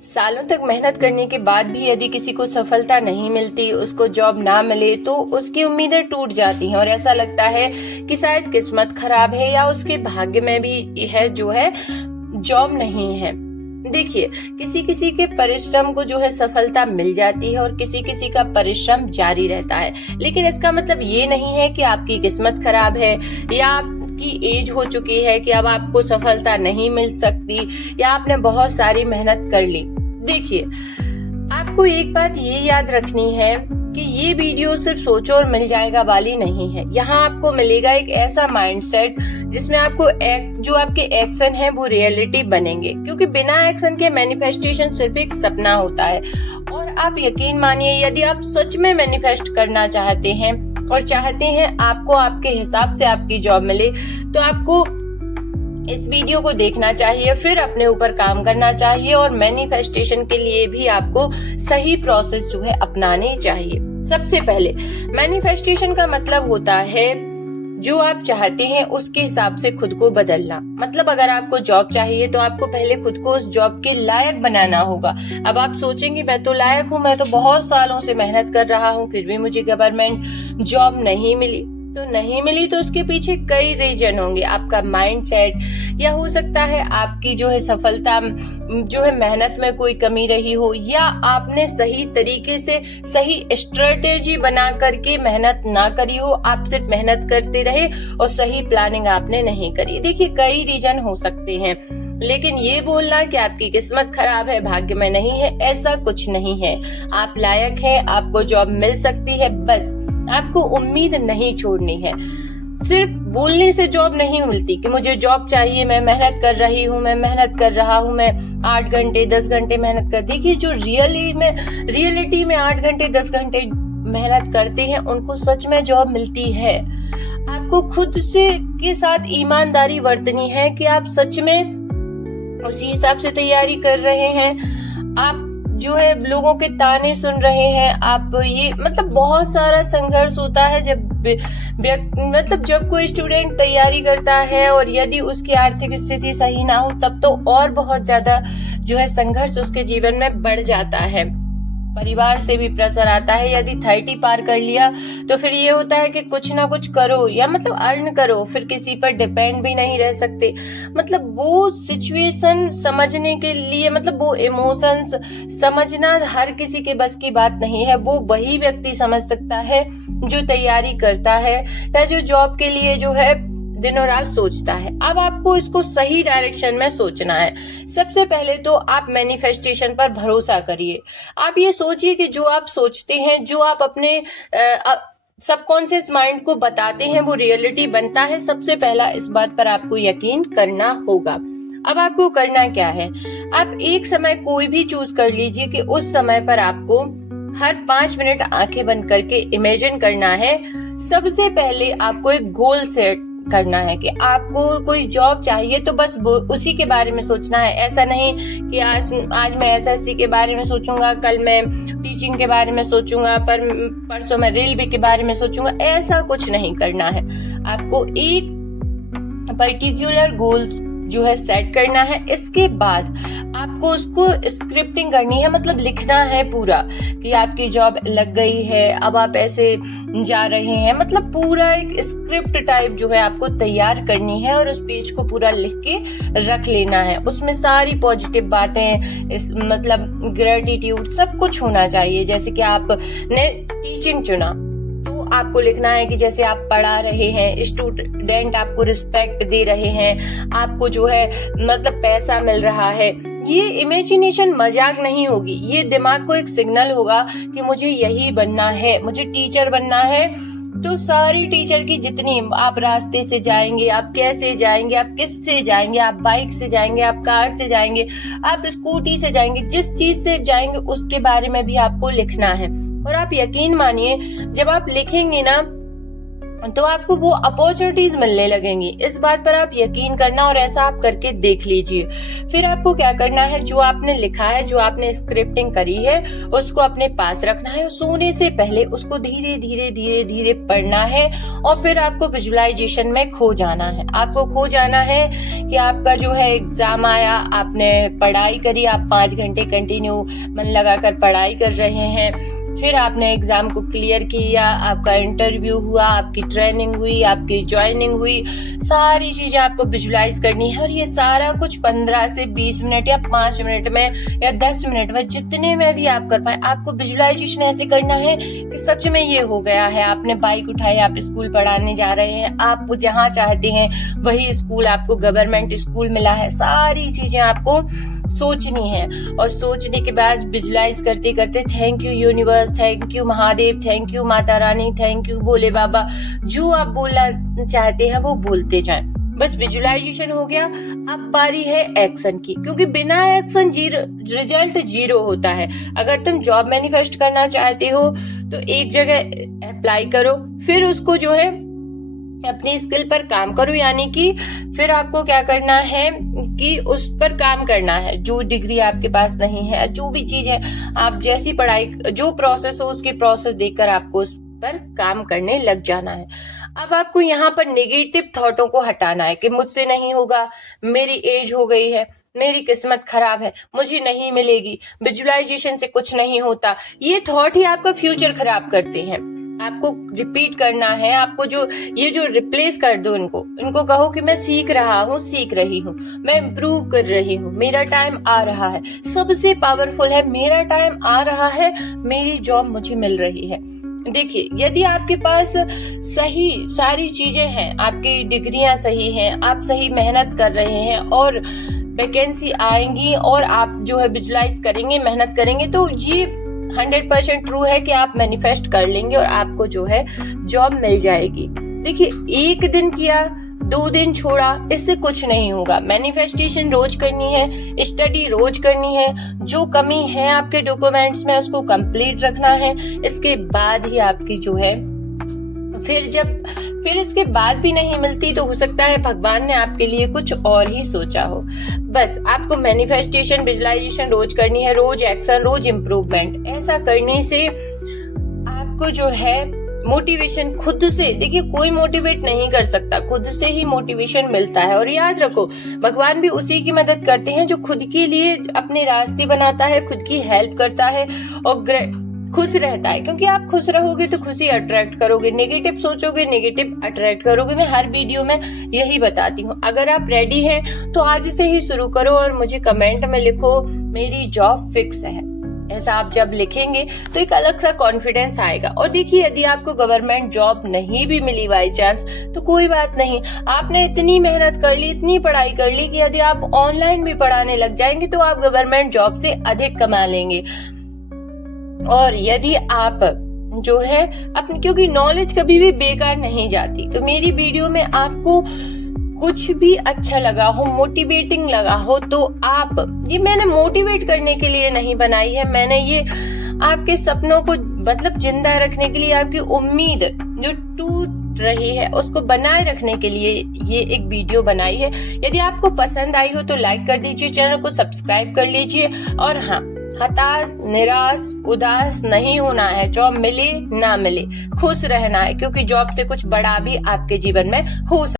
सालों तक मेहनत करने के बाद भी यदि किसी को सफलता नहीं मिलती, उसको जॉब ना मिले, तो उसकी उम्मीदें टूट जाती हैं और ऐसा लगता है कि शायद किस्मत खराब है या उसके भाग्य में भी है जो है जॉब नहीं है। देखिए, किसी किसी के परिश्रम को जो है सफलता मिल जाती है और किसी किसी का परिश्रम जारी रहता है, लेकिन इसका मतलब ये नहीं है कि आपकी किस्मत खराब है या की एज हो चुकी है कि अब आपको सफलता नहीं मिल सकती या आपने बहुत सारी मेहनत कर ली। देखिए, आपको एक बात ये याद रखनी है कि ये वीडियो सिर्फ सोचो और मिल जाएगा वाली नहीं है। यहाँ आपको मिलेगा एक ऐसा माइंडसेट जिसमें आपको जो आपके एक्शन है वो रियलिटी बनेंगे, क्योंकि बिना एक्शन के मैनिफेस्टेशन सिर्फ एक सपना होता है। और आप यकीन मानिए, यदि आप सच में मैनिफेस्ट करना चाहते हैं और चाहते हैं आपको आपके हिसाब से आपकी जॉब मिले, तो आपको इस वीडियो को देखना चाहिए, फिर अपने ऊपर काम करना चाहिए और मैनिफेस्टेशन के लिए भी आपको सही प्रोसेस जो है अपनानी चाहिए। सबसे पहले मैनिफेस्टेशन का मतलब होता है जो आप चाहते हैं उसके हिसाब से खुद को बदलना। मतलब अगर आपको जॉब चाहिए तो आपको पहले खुद को उस जॉब के लायक बनाना होगा। अब आप सोचेंगे मैं तो लायक हूँ, मैं तो बहुत सालों से मेहनत कर रहा हूँ, फिर भी मुझे गवर्नमेंट जॉब नहीं मिली। तो नहीं मिली तो उसके पीछे कई रीजन होंगे। आपका माइंडसेट, या हो सकता है आपकी जो है सफलता जो है मेहनत में कोई कमी रही हो, या आपने सही तरीके से सही स्ट्रेटेजी बना करके मेहनत ना करी हो, आप सिर्फ मेहनत करते रहे और सही प्लानिंग आपने नहीं करी। देखिए, कई रीजन हो सकते हैं, लेकिन ये बोलना कि आपकी किस्मत खराब है, भाग्य में नहीं है, ऐसा कुछ नहीं है। आप लायक हैं, आपको जॉब मिल सकती है, बस आपको उम्मीद नहीं छोड़नी है। सिर्फ बोलने से जॉब नहीं मिलती कि मुझे जॉब चाहिए, मैं मेहनत कर रही हूँ, मैं मेहनत कर रहा हूँ, मैं 8 घंटे 10 घंटे मेहनत कर। देखिए, जो रियलिटी में 8 घंटे 10 घंटे मेहनत करते हैं उनको सच में जॉब मिलती है। आपको खुद से के साथ ईमानदारी बरतनी है कि आप सच में उसी हिसाब से तैयारी कर रहे हैं। आप जो है लोगों के ताने सुन रहे हैं, आप ये मतलब बहुत सारा संघर्ष होता है जब कोई स्टूडेंट तैयारी करता है और यदि उसकी आर्थिक स्थिति सही ना हो तब तो और बहुत ज्यादा जो है संघर्ष उसके जीवन में बढ़ जाता है। परिवार से भी प्रेशर आता है। यदि 30 पार कर लिया तो फिर ये होता है कि कुछ ना कुछ करो, या मतलब अर्न करो, फिर किसी पर डिपेंड भी नहीं रह सकते। मतलब वो सिचुएशन समझने के लिए, मतलब वो इमोशंस समझना हर किसी के बस की बात नहीं है। वो वही व्यक्ति समझ सकता है जो तैयारी करता है या जो जॉब के लिए जो है दिनों रात सोचता है। अब आपको इसको सही डायरेक्शन में सोचना है। सबसे पहले तो आप मैनिफेस्टेशन पर भरोसा करिए। आप ये सोचिए कि जो आप सोचते हैं, जो आप अपने सबकॉन्शियस माइंड को बताते हैं, वो रियलिटी बनता है। सबसे पहला इस बात पर आपको यकीन करना होगा। अब आपको करना क्या है, आप एक समय कोई भी चूज कर लीजिए कि उस समय पर आपको हर 5 मिनट आंखें बंद करके इमेजिन करना है। सबसे पहले आपको एक गोल सेट करना है कि आपको कोई जॉब चाहिए, तो बस उसी के बारे में सोचना है। ऐसा नहीं कि आज मैं एसएससी के बारे में सोचूंगा, कल मैं टीचिंग के बारे में सोचूंगा, परसों मैं रेलवे के बारे में सोचूंगा। ऐसा कुछ नहीं करना है। आपको एक पर्टिकुलर गोल जो है सेट करना है। इसके बाद आपको उसको स्क्रिप्टिंग करनी है, मतलब लिखना है पूरा कि आपकी जॉब लग गई है, अब आप ऐसे जा रहे हैं। मतलब पूरा एक स्क्रिप्ट टाइप जो है आपको तैयार करनी है और उस पेज को पूरा लिख के रख लेना है। उसमें सारी पॉजिटिव बातें, मतलब ग्रेटिट्यूड सब कुछ होना चाहिए। जैसे कि आपने टीचिंग चुना तो आपको लिखना है कि जैसे आप पढ़ा रहे हैं, स्टूडेंट आपको रिस्पेक्ट दे रहे हैं, आपको जो है मतलब पैसा मिल रहा है। ये इमेजिनेशन मजाक नहीं होगी, ये दिमाग को एक सिग्नल होगा कि मुझे यही बनना है, मुझे टीचर बनना है। तो सारी टीचर की जितनी आप रास्ते से जाएंगे, आप कैसे जाएंगे, आप किससे जाएंगे, आप बाइक से जाएंगे, आप कार से जाएंगे, आप स्कूटी से जाएंगे, जिस चीज से जाएंगे उसके बारे में भी आपको लिखना है। और आप यकीन मानिए, जब आप लिखेंगे ना तो आपको वो अपॉर्चुनिटीज मिलने लगेंगी। इस बात पर आप यकीन करना और ऐसा आप करके देख लीजिए। फिर आपको क्या करना है, जो आपने लिखा है, जो आपने स्क्रिप्टिंग करी है, उसको अपने पास रखना है। सोने से पहले उसको धीरे धीरे धीरे धीरे पढ़ना है और फिर आपको विजुअलाइजेशन में खो जाना है। आपको खो जाना है कि आपका जो है एग्जाम आया, आपने पढ़ाई करी, आप 5 घंटे कंटिन्यू मन लगाकर पढ़ाई कर रहे हैं, फिर आपने एग्जाम को क्लियर किया, आपका इंटरव्यू हुआ, आपकी ट्रेनिंग हुई, आपकी ज्वाइनिंग हुई, सारी चीजें आपको विजुलाइज करनी है। और ये सारा कुछ 15 से 20 मिनट या 5 मिनट में या 10 मिनट में, जितने में भी आप कर पाए, आपको विजुलाइजेशन ऐसे करना है कि सच में ये हो गया है। आपने बाइक उठाई, आप स्कूल पढ़ाने जा रहे हैं, आप जहाँ चाहते हैं वही स्कूल, आपको गवर्नमेंट स्कूल मिला है। सारी चीजें आपको सोचनी है और सोचने के बाद विजुलाइज करते करते thank you universe, thank you Mahadev, thank you Mata Rani, thank you भोले बाबा, जो आप बोलना चाहते हैं वो बोलते जाएं। बस विजुलाइजेशन हो गया। अब बारी है एक्शन की, क्योंकि बिना एक्शन रिजल्ट 0 होता है। अगर तुम जॉब मैनिफेस्ट करना चाहते हो तो एक जगह अप्लाई करो, फिर उसको जो है अपनी स्किल पर काम करो, यानी कि फिर आपको क्या करना है कि उस पर काम करना है। जो डिग्री आपके पास नहीं है, जो भी चीज है, आप जैसी पढ़ाई, जो प्रोसेस हो उसकी प्रोसेस देखकर आपको उस पर काम करने लग जाना है। अब आपको यहाँ पर नेगेटिव थॉटों को हटाना है कि मुझसे नहीं होगा, मेरी एज हो गई है, मेरी किस्मत खराब है, मुझे नहीं मिलेगी, विजुअलाइजेशन से कुछ नहीं होता। ये थॉट ही आपका फ्यूचर खराब करते हैं। आपको रिपीट करना है, आपको जो रिप्लेस कर दो, इनको कहो कि मैं सीख रहा हूँ, सीख रही हूँ, मैं इम्प्रूव कर रही हूँ, मेरा टाइम आ रहा है। सबसे पावरफुल है मेरा टाइम आ रहा है, मेरी जॉब मुझे मिल रही है। देखिए, यदि आपके पास सही सारी चीजें हैं, आपकी डिग्रियां सही हैं, आप सही मेहनत कर रहे हैं और वैकेंसी आएंगी और आप जो है विजुलाइज करेंगे, मेहनत करेंगे, तो ये 100% ट्रू है कि आप मैनिफेस्ट कर लेंगे और आपको जो है जॉब मिल जाएगी। देखिए, 1 दिन किया, 2 दिन छोड़ा, इससे कुछ नहीं होगा। मैनिफेस्टेशन रोज करनी है, स्टडी रोज करनी है, जो कमी है आपके डॉक्यूमेंट्स में उसको कंप्लीट रखना है। इसके बाद ही आपकी जो है फिर इसके बाद भी नहीं मिलती तो हो सकता है भगवान ने आपके लिए कुछ और ही सोचा हो। बस आपको मैनिफेस्टेशन, विजुअलाइजेशन रोज करनी है, रोज एक्शन, रोज इम्प्रूवमेंट। ऐसा करने से आपको जो है मोटिवेशन खुद से, देखिए कोई मोटिवेट नहीं कर सकता, खुद से ही मोटिवेशन मिलता है। और याद रखो, भगवान भी उसी की मदद करते हैं जो खुद के लिए अपने रास्ते बनाता है, खुद की हेल्प करता है और खुश रहता है। क्योंकि आप खुश रहोगे तो खुशी अट्रैक्ट करोगे, नेगेटिव सोचोगे नेगेटिव अट्रैक्ट करोगे। मैं हर वीडियो में यही बताती हूँ। अगर आप रेडी हैं तो आज से ही शुरू करो और मुझे कमेंट में लिखो मेरी जॉब फिक्स है। ऐसा आप जब लिखेंगे तो एक अलग सा कॉन्फिडेंस आएगा। और देखिए, यदि आपको गवर्नमेंट जॉब नहीं भी मिली बाई चांस तो कोई बात नहीं, आपने इतनी मेहनत कर ली, इतनी पढ़ाई कर ली कि यदि आप ऑनलाइन भी पढ़ाने लग जाएंगे तो आप गवर्नमेंट जॉब से अधिक कमा लेंगे। और यदि आप जो है अपनी, क्योंकि नॉलेज कभी भी बेकार नहीं जाती, तो मेरी वीडियो में आपको कुछ भी अच्छा लगा हो, मोटिवेटिंग लगा हो, तो आप, ये मैंने मोटिवेट करने के लिए नहीं बनाई है, मैंने ये आपके सपनों को मतलब जिंदा रखने के लिए, आपकी उम्मीद जो टूट रही है उसको बनाए रखने के लिए ये एक वीडियो बनाई है। यदि आपको पसंद आई हो तो लाइक कर दीजिए, चैनल को सब्सक्राइब कर लीजिए। और हाँ, हताश, निराश, उदास नहीं होना है। जॉब मिले ना मिले, खुश रहना है, क्योंकि जॉब से कुछ बड़ा भी आपके जीवन में हो सकता है।